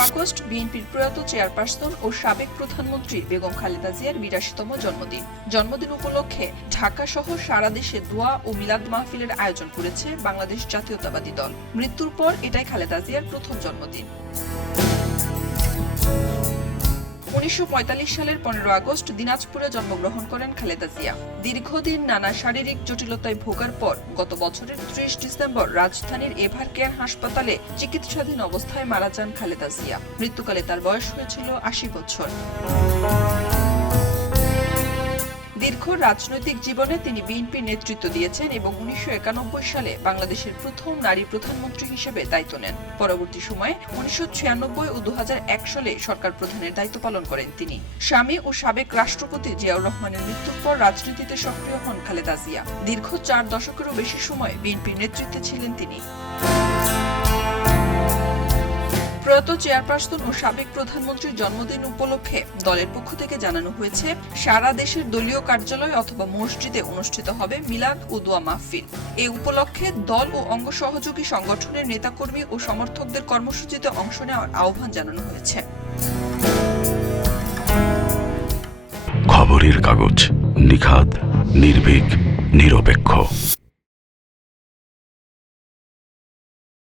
August বিএনপির প্রয়াত chairperson ও সাবেক প্রধানমন্ত্রী বেগম খালেদা জিয়ার ৮২তম জন্মদিন। জন্মদিন উপলক্ষে ঢাকা সহ সারা দেশে দোয়া ও মিলাদ মাহফিলের আয়োজন করেছে বাংলাদেশ জাতীয়তাবাদী দল। মৃত্যুর পর এটাই খালেদা জিয়ার প্রথম জন্মদিন। ১৯৪৫ সালের ১৫ আগস্ট দিনাজপুরে জন্মগ্রহণ করেন খালেদা জিয়া। দীর্ঘদিন নানা শারীরিক জটিলতায় ভোগার পর গত বছরের ৩০ ডিসেম্বর রাজধানীর এভার কেয়ার হাসপাতালে চিকিৎসাধীন অবস্থায় মারা যান খালেদা জিয়া। মৃত্যুকালে তার বয়স হয়েছিল ৮০ বছর। দীর্ঘ রাজনৈতিক জীবনে তিনি বিএনপির নেতৃত্ব দিয়েছেন এবং ১৯৯১ সালে বাংলাদেশের প্রথম নারী প্রধানমন্ত্রী হিসেবে দায়িত্ব নেন। পরবর্তী সময়ে ১৯৯৬ ও ২০০১ সালে সরকার প্রধানের দায়িত্ব পালন করেন তিনি। স্বামী ও সাবেক রাষ্ট্রপতি জিয়াউর রহমানের মৃত্যুর পর রাজনীতিতে সক্রিয় হন খালেদা জিয়া। দীর্ঘ ৪ দশকেরও বেশি সময় বিএনপির নেতৃত্বে ছিলেন তিনি। প্রয়াত চেয়ারপারসন ও সাবেক প্রধানমন্ত্রীর জন্মদিন উপলক্ষে দলের পক্ষ থেকে জানানো হয়েছে, সারা দেশের দলীয় কার্যালয় অথবা মসজিদে অনুষ্ঠিত হবে মিলাদ ও দোয়া মাহফিল। এই উপলক্ষে দল ও অঙ্গ সহযোগী সংগঠনের নেতাকর্মী ও সমর্থকদের কর্মসূচিতে অংশ নেওয়ার আহ্বান জানানো হয়েছে। খবরের কাগজ, নিখাদ, নির্ভীক, নিরপেক্ষ।